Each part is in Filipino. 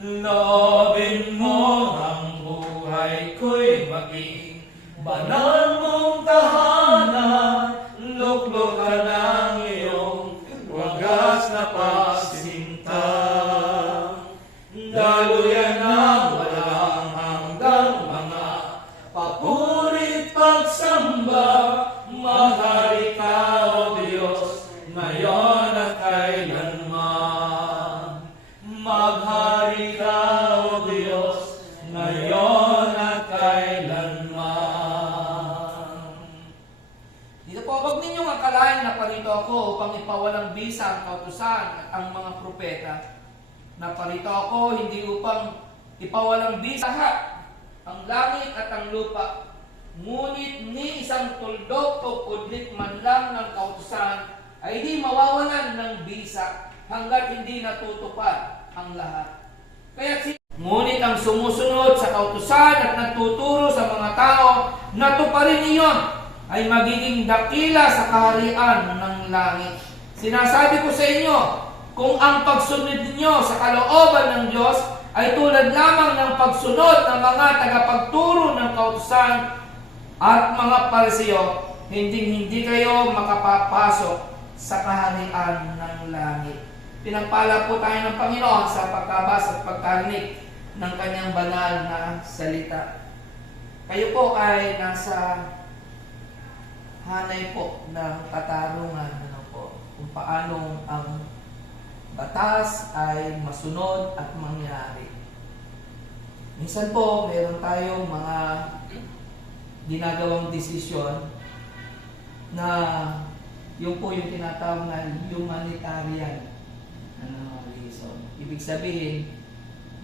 Loobin mo ang buhay ko'y maging banal mong tahanan. Luklukan ang iyong wagas na pagsinta. Daluyan ng walang hanggang mga papurit pagsamba. Maghari ka, O Diyos, ngayon at kailanman. Maghari ka, O Diyos, ngayon at kailanman. Dito po, huwag ninyong akalain na parito ako upang ipawalang bisa ang kautusan at ang mga propeta. Naparito ako hindi upang ipawalang bisa lahat ang langit at ang lupa. Ngunit ni isang tuldok o pudlik man lang ng kautusan ay di mawawalan ng bisa hanggat hindi natutupad ang lahat. Ngunit ang sumusunod sa kautusan at nagtuturo sa mga tao na tuparin iyon ay magiging dakila sa kaharian ng langit. Sinasabi ko sa inyo, kung ang pagsunod ninyo sa kalooban ng Diyos ay tulad lamang ng pagsunod ng mga tagapagturo ng kautusan at mga Pariseo, hindi kayo makapapasok sa kaharian ng langit. Pinagpala po tayo ng Panginoon sa pagkabasa at pagkarinig ng kanyang banal na salita. Kayo po ay nasa hanay po ng katarungan kung paano ang batas ay masunod at mangyari. Minsan po, meron tayong mga ginagawang desisyon na yung po yung tinatawag na humanitarian reason. Ibig sabihin,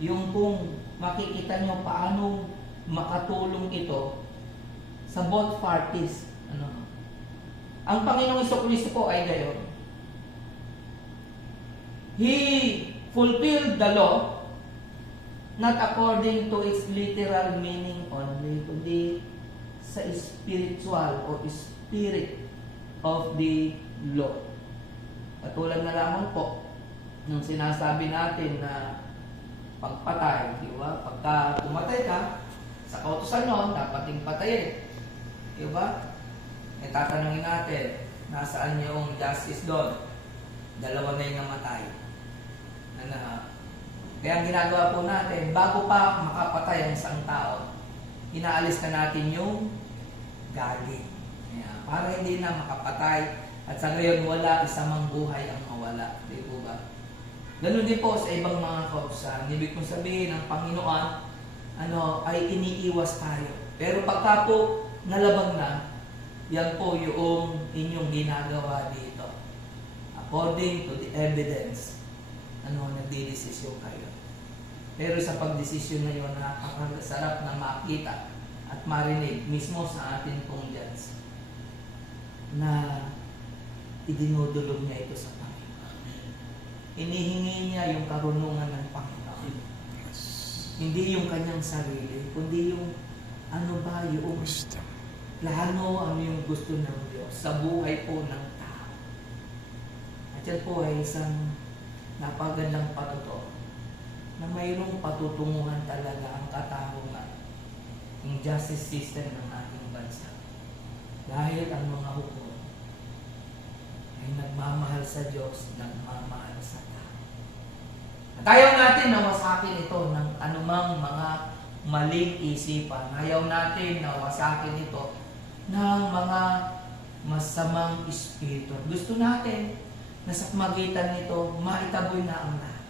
yung pong makikita nyo paano makatulong ito sa both parties. Ang Panginoong Jesucristo po ay gayon. He fulfilled the law not according to its literal meaning only, kundi sa spiritual o spirit of the law. Katulad na lamang po nung sinasabi natin na pagpatay, di ba? Pagka tumatay ka, sa kautusan nun, dapat ting patayin. Di ba? E tatanungin natin, nasaan yung justice doon? Dalawa na yung namatay. Kaya ang ginagawa po natin, bago pa makapatay ang isang tao, inaalis na natin yung galing. Para hindi na makapatay at sa ngayon wala isang mang buhay ang mawala. Di po ba? Ganun din po sa ibang mga kautusan. Ibig kong sabihin, ang Panginoon ay iniiwas tayo. Pero pagka po nalabag na, yan po yung inyong ginagawa dito. According to the evidence, nagdidesisyon kayo. Pero sa pagdesisyon na yun, napakasarap na makita at marinig mismo sa atin pong judge na idinudulog niya ito sa Panginoon. Inihingi niya yung karunungan ng Panginoon. Hindi yung kanyang sarili, kundi yung yung plano, yung gusto ng Diyos sa buhay po ng tao. At yan po ay isang napagandang patuto na mayroong patutunguhan talaga ang katarungan ng justice system ng ating bansa. Dahil ang mga hukom ay nagmamahal sa Diyos, nagmamahal sa tao. At ayaw natin na wasakin ito ng anumang mga maling isipan. Ayaw natin na wasakin ito ng mga masamang espiritu. Gusto natin na sa magitan nito, maitaboy na ang lahat.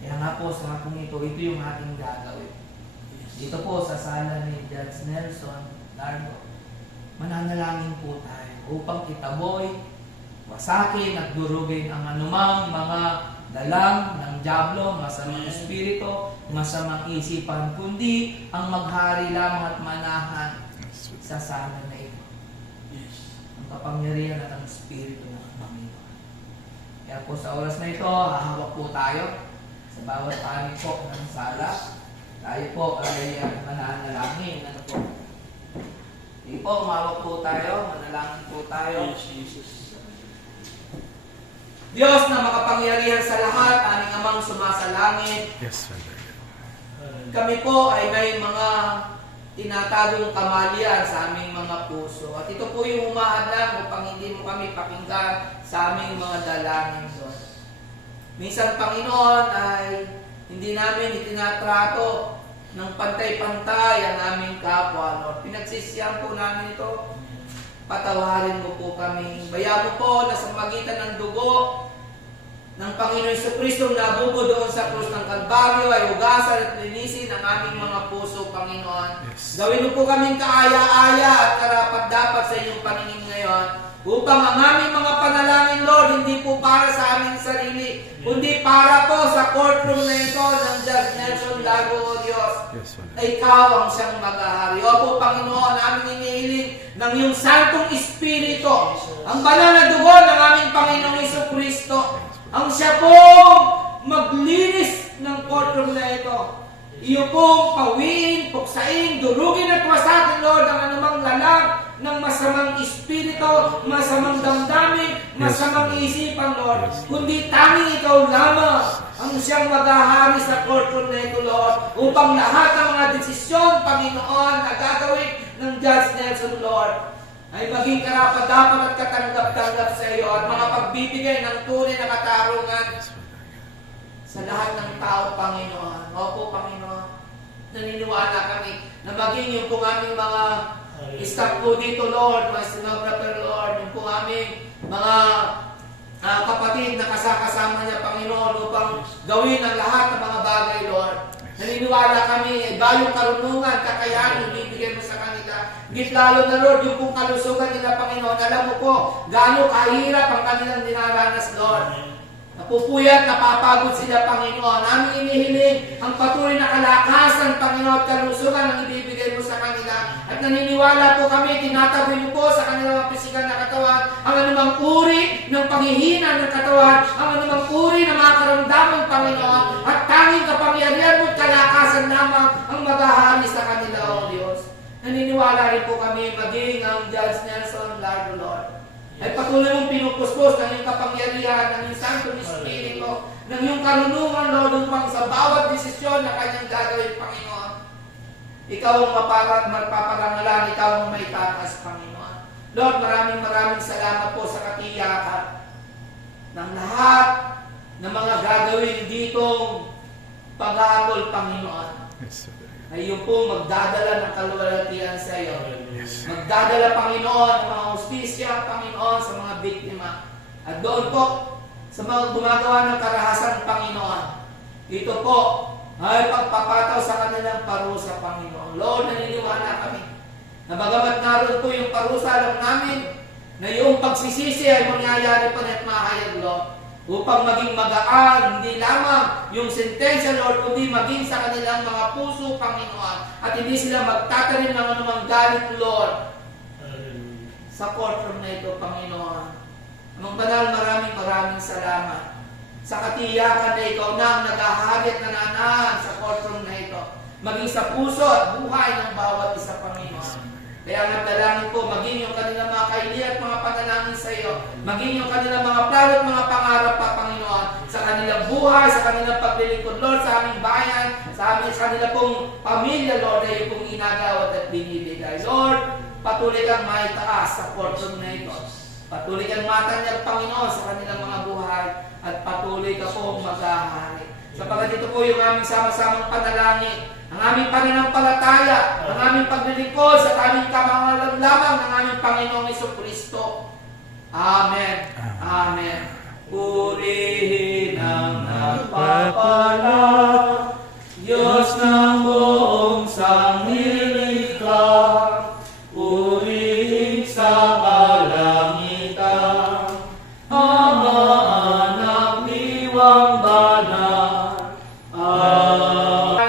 Kaya nga po sa hapong ito yung ating gagawin. Dito po sa sala ni Judge Nelson Largo, mananalangin po tayo upang itaboy, wasakin at durugin ang anumang mga dalang ng dyablo, masamang espiritu, masamang isipan, kundi ang maghari lamang at manahan sa sala na ito. Ang kapangyarihan at ang espiritu ng Panginoon. Kaya po sa oras na ito, hahawak po tayo sa bawat panig po ng sala. Tayo po ay mananalangin. Hindi po, umawak po tayo, manalangin po tayo. Jesus. Diyos na makapangyarihan sa lahat, aming amang sumasalangit, Yes, Father. kami po ay may mga tinatagong kamalian sa aming mga puso. At ito po yung humahadlang upang hindi mo kami pakinggan sa aming mga dalangin, Lord. Minsan, Panginoon, ay hindi namin itinatrato ng pantay-pantay ang aming kapwa, Lord. Pinagsisiyan po namin ito. Patawarin mo po kami. Bayan mo po na sa magitan ng dugo ng Panginoon Jesucristo na bubo doon sa krus ng Kalbaryo ay hugasan at linisin ang aming mga puso, Panginoon. Yes. Gawin mo po kaming kaaya-aya at karapat-dapat sa inyong paningin ngayon upang ang aming mga panalangin, Lord, hindi po para sa aming sarili, kundi para po sa courtroom na ito ng Judge Nelson Lago, O Diyos. Yes, Father. Ay ikaw ang siyang mag-ahari. Opo, Panginoon, aming inihiling ng iyong Santong Espiritu, ang banal na dugo ng aming Panginoong Jesucristo, ang siya pong maglinis ng courtroom na ito. Iyo pong pawiin, puksain, durugin at wasakin, Lord, ang anumang lalang ng masamang espiritu, masamang damdamin, masamang isipan, Lord. Kundi tanging ikaw lamang ang siyang maghahari sa courtroom na ito, Lord, upang lahat ng mga desisyon, Panginoon, na gagawin ng Judge Nelson, Lord, ay maging karapat-dapat at katanggap-tanggap sa iyo at mga pagbibigay ng tunay na katarungan sa lahat ng tao, Panginoon. Opo, Panginoon, naniniwala kami na maging yung pong aming mga staff po dito, Lord, mga stenographer, Lord, yung pong aming mga kapatid na kasama niya, Panginoon, upang gawin ang lahat ng mga bagay, Lord. Naniniwala kami, ay bayong karunungan, kakayahan, yung bibigay mo sa kanila. Git lalo na, Lord, yung pong kalusugan nila, Panginoon, alam mo po, gaano kahirap ang kanilang dinaranas, Lord. Napupuyat, napapagod sila, Panginoon. Aming inihiling ang patuloy na kalakasan, Panginoon, at kalusugan ang ibibigay mo sa kanila. At naniniwala po kami, tinatabi mo po sa kanilang mga pisikal na katawan ang anumang uri ng panghihina ng katawan, ang anumang uri ng mga karamdaman, Panginoon, at tanging kapangyarihan mo at kalakasan lamang ang maghahari sa kanila, O Diyos. Naniniwala rin po kami maging ang Judge Nelson Lago, Lord, ay patuloy mong pinupuspos ng iyong kapangyarihan, ng iyong Santong Espiritu, ng iyong karunungan, Lord, upang sa bawat desisyon na kanyang gagawin, Panginoon, ikaw ang mapaparangalan, ikaw ang may tatas, Panginoon. Lord, maraming salamat po sa katiyakan ng lahat ng mga gagawin ditong pag-aakol, Panginoon. Yes, Father. Ay yung po magdadala ng kaluwalhatian sa iyo. Yes. Magdadala, Panginoon, ng mga hustisya, Panginoon, sa mga biktima. At doon po, sa mga gumagawa ng karahasan, Panginoon, ito po ay pagpapataw sa kanilang parusa, Panginoon. Lord, naniniwala kami na bagamat naroon po yung parusa, alam namin na yung pagsisisi ay mangyayari pa at mahayag, Lord, upang maging magaan, hindi lamang yung sentensya, Lord, kundi maging sa kanilang mga puso, Panginoon, at hindi sila magtatanim ng anumang galit, Lord, sa courtroom na ito, Panginoon. Amang banal, maraming salamat sa katiyakan na ikaw na ang naghahari at nananahan sa courtroom na ito, maging sa puso at buhay ng bawat isa, Panginoon. Kaya nagdalangin po, maging yung kanilang mga kailihan at mga panalangin sa iyo, maging yung kanilang mga plano at mga pangarap pa, Panginoon, sa kanilang buhay, sa kanilang paglilingkod, Lord, sa aming bayan, sa kanilang pong pamilya, Lord, na yung pong inagawat at binibigay. Lord, patuloy kang maitaas sa courtroom na ito. Patuloy kang matanyag, Panginoon, sa kanilang mga buhay, at patuloy ka pong maghahari. Sapagat ito po yung aming sama-samang panalangin, ang aming pananampalataya, ang aming paglilingkod sa aming kamangalan lamang ng aming Panginoong Jesucristo. Amen. Amen. Purihin ang nagpapala, Diyos ng buong sanglilikha, purihin sa kalangitan, Ama, Anak, Diwang Banal.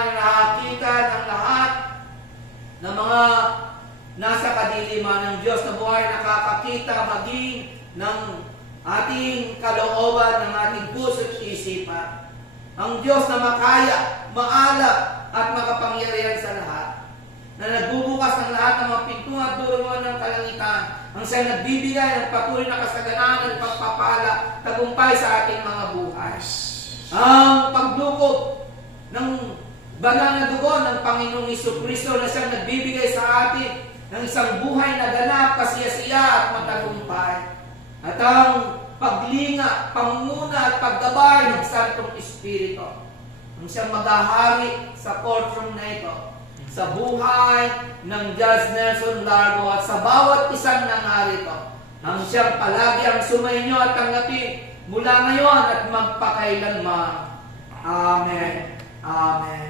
Nakakita ng lahat ng mga nasa kadiliman ng Diyos na buhay, nakakakita maging ng ating kalooban, ng ating puso at isipan. Ang Diyos na makaya, maalap at makapangyarihan sa lahat, na nagbubukas ng lahat ng mga pintuan at durungan ng kalangitan. Ang siyang nagbibigay ng patuloy na kasaganaan at pagpapala, tagumpay sa ating mga buhay. Ang paglukob ng banal na dugo ng Panginoong Jesucristo na siyang nagbibigay sa atin ng isang buhay na ganap, kasiyasiya at matagumpay. At ang paglinga, pangunguna at paggabay ng Santong Espiritu. Ang siyang maghahari sa courtroom na ito, sa buhay ng Judge Nelson Largo at sa bawat isang nangarito. Ang siyang palagi ang sumainyo at tanggapin mula ngayon at magpakailanman. Amen. Amen.